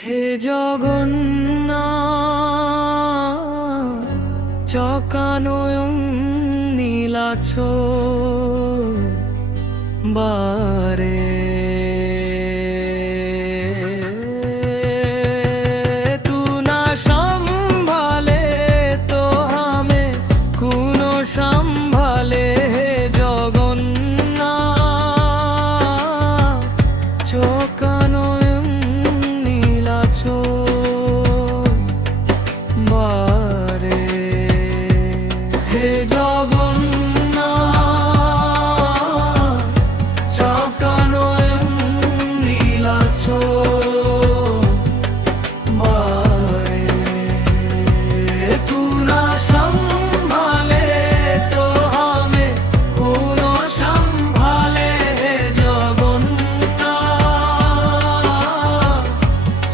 হে জগন্নাথ চকানয়ন নীলাছ বারে তু না সম্ভালে তো হামে কুন সম্ভালে হে জগন্নাথ চকানয়ন নীলাছ বারে হে জগন্নাথ চকানয়ন নীলাছ বারে তু না সম্ভালে তো হামে কুন সম্ভালে হে জগন্নাথ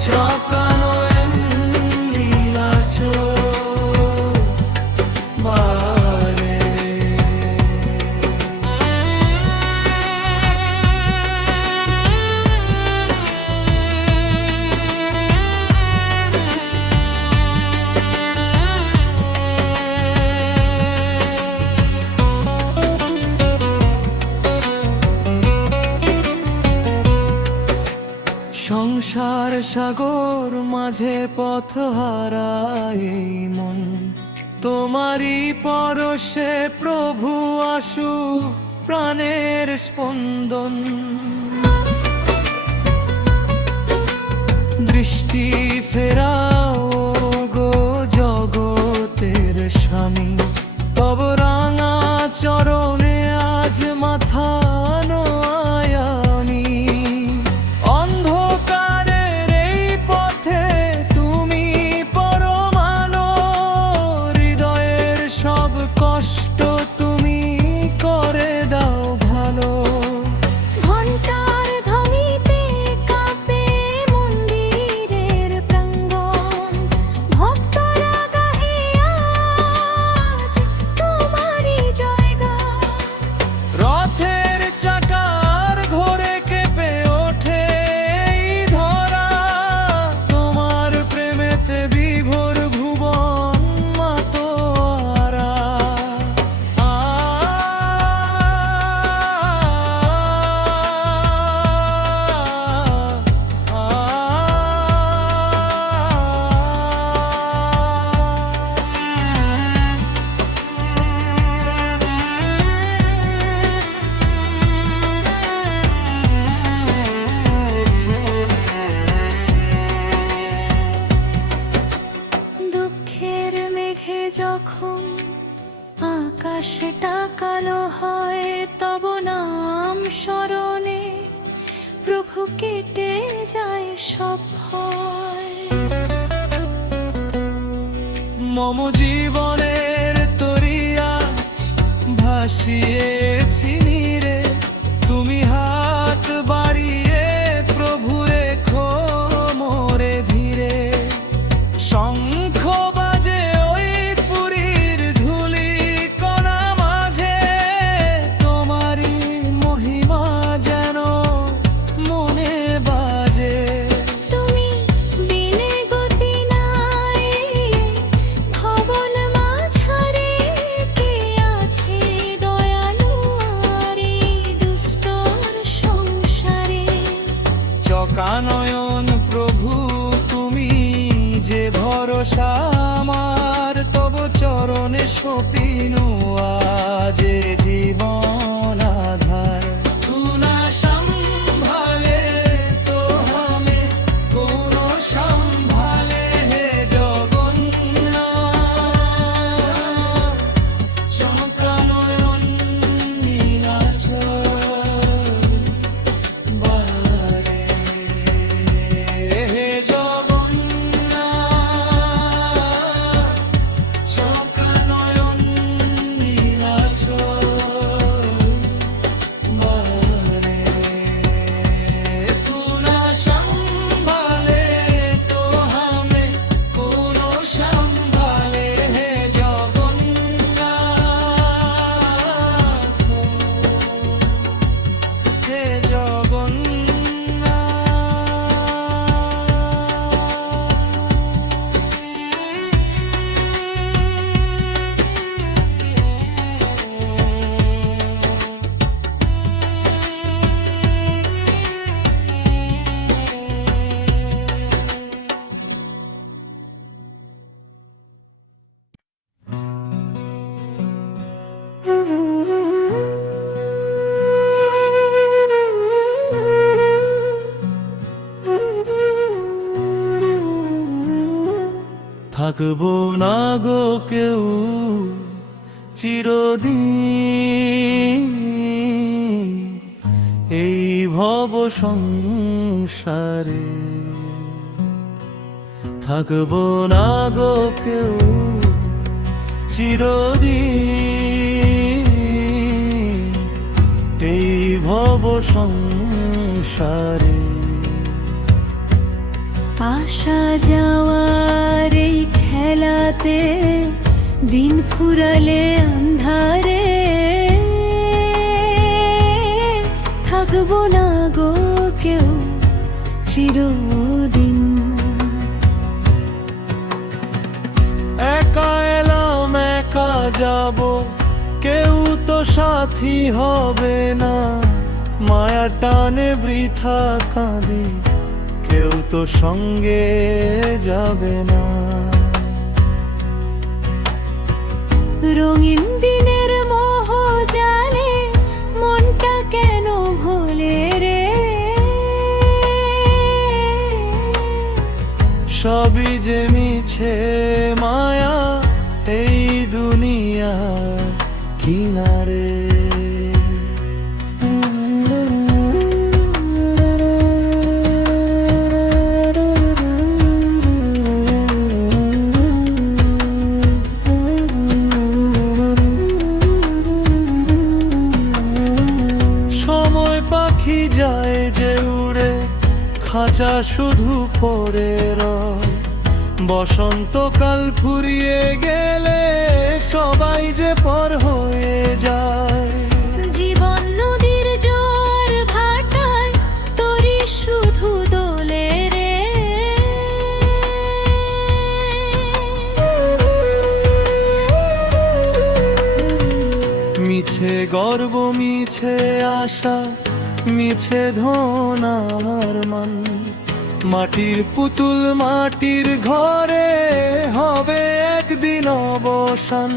চকানয়ন নীলাছ বারে সংসার সাগর মাঝে পথ হারায় এই মন তোমারই পরশে প্রভু আসু প্রাণের স্পন্দন দৃষ্টি ফেরাও গো জগতের স্বামী তব রাঙা চরণে আজ মাথা নোয়াই আমি অন্ধকারের এই পথে তুমি পরম আলো হৃদয়ের সব কষ্ট তুমি করে দাও ভালো ঘণ্টার ধ্বনিতে কাঁপে মন্দিরের প্রাঙ্গণ ভক্তরা গাহে আজ তোমারই জয়গান রথের চাকার ঘোরে কেঁপে ওঠে এই ধরা তোমার প্রেমেতে বিভোর ভুবন মাতোয়ারা দুঃখের মেঘে যখন আকাশটা কালো হয় তব নাম স্মরণে প্রভু কেটে যায় সব ভয় মম জীবনের তরিয়া ভাসিয়েছি নীরে তুমি হাত বাড়িয়ে প্রভু রেখো মোরে ধীরে শঙ্খ বাজে ওই পুরীর ধুলি কণা মাঝে তোমারই মহিমা যেন মনে বাজে তুমি বিনে গতি নাই ভবন মাঝারে কে আছে দয়ালু আর এই দুস্তর সংসারে চকানয়ন প্রভু তুমি যে ভরসা আমার তব চরণে সপিনু আজ জীবন আধার তু না সম্ভালে তো হামে কোন সম্ভালে হে জগন্নাথ চকানয়ন নীলাছ বারে হে জগন্নাথ চকানয়ন নীলাছ থাকবো না গো কেউ চিরদিন এই ভব সংসারে, থাকবো না গো কেউ চিরদিন এই ভব সংসারে। আসা যাওয়ার এই খেলাতে দিন ফুরালে আন্ধারে, থাকবো না গো কেউ চিরদিন। একা এলাম একা যাব, কেউ তো সাথী হবে না, মায়া টানে বৃথা কাঁদি, কেউ তো সঙ্গে যাবে না। রঙিন দিনের মোহ জালে মনটা কেন ভোলে রে, সবই যে মিছে মায়া এই দুনিয়া কিনারে। সময় পাখি যায় যে উড়ে, খাঁচা শুধু পড়ে রয়, বসন্তকাল ফুরিয়ে গেলে সবাই যে পর হয়ে যায়। জীবন নদীর জোয়ার ভাটায় তোরই শুধু দোলে রে, মিছে গর্ব মিছে আশা মিছে ধনার মান, মাটির পুতুল মাটির ঘরে হবে একদিন অবসান।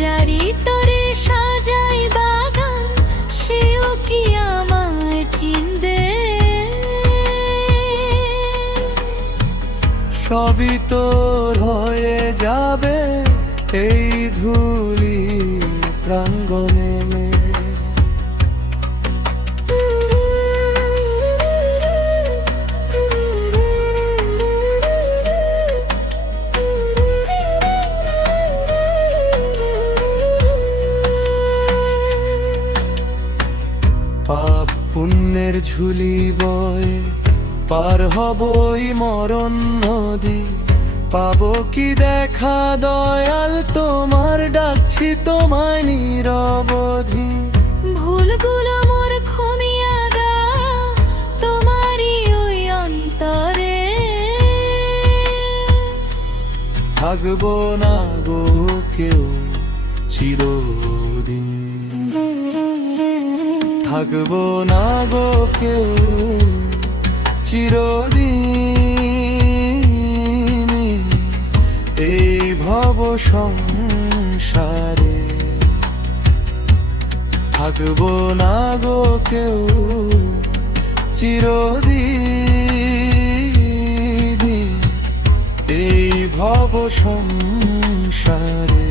যারি তোরে সাজাই বাগান সেও কি আমায় চিনবে, সবই তোর হয়ে যাবে এই ধুলি প্রাঙ্গণে। পাপ পুণ্যের ঝুলি বয় পার হবই মরণ নদী, পাবো কি দেখা দয়াল তোমার, ডাকছি তোমায় নিরবধি। ভুলগুলো মোর ক্ষমিয়া দাও তোমারই ওই অন্তরে, থাকবো না গো কেউ চিরদিন, থাকবো না গো কেউ চিরদিন এই ভব সংসারে, থাকবো না গো কেউ চিরদিন এই ভব সংসারে।